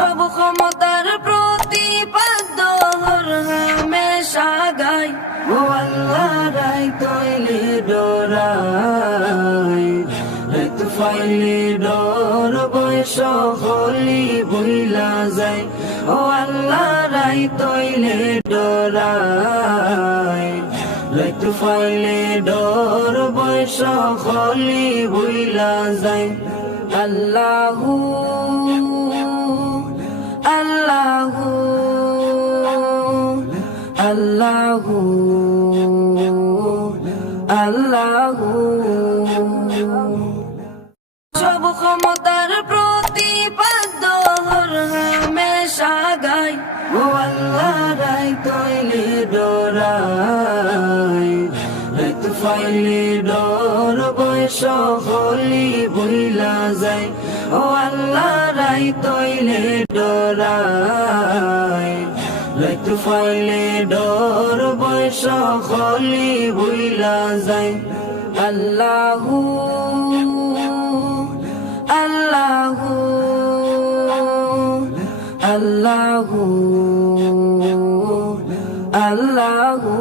সব ক্ষমতার প্রতিপাদ্য হামেশা গাই ও আল্লাহ রাই তৈলে ডরাই রাত ফাইলে ডর বয়স হলি ভুইলা যায় ও আল্লাহ রাই তৈলে ডরাই রাত ফাইলে ডর বয়স হলি ভুইলা যায় আল্লাহু আল্লাহু আল্লাহু আল্লাহু সব ক্ষমতার প্রতিপাদ্য হামেশা গাই ও আল্লাহ রাই তৈলে ডরাই রাত ফাইলে ডর বয়স হলি ভুইলা যায় ও আল্লাহ রাই তৈলে ডরাই রাত ফাইলে ডর বয়স হলি ভুইলা যায় আল্লাহু আল্লাহু আল্লাহু আল্লাহু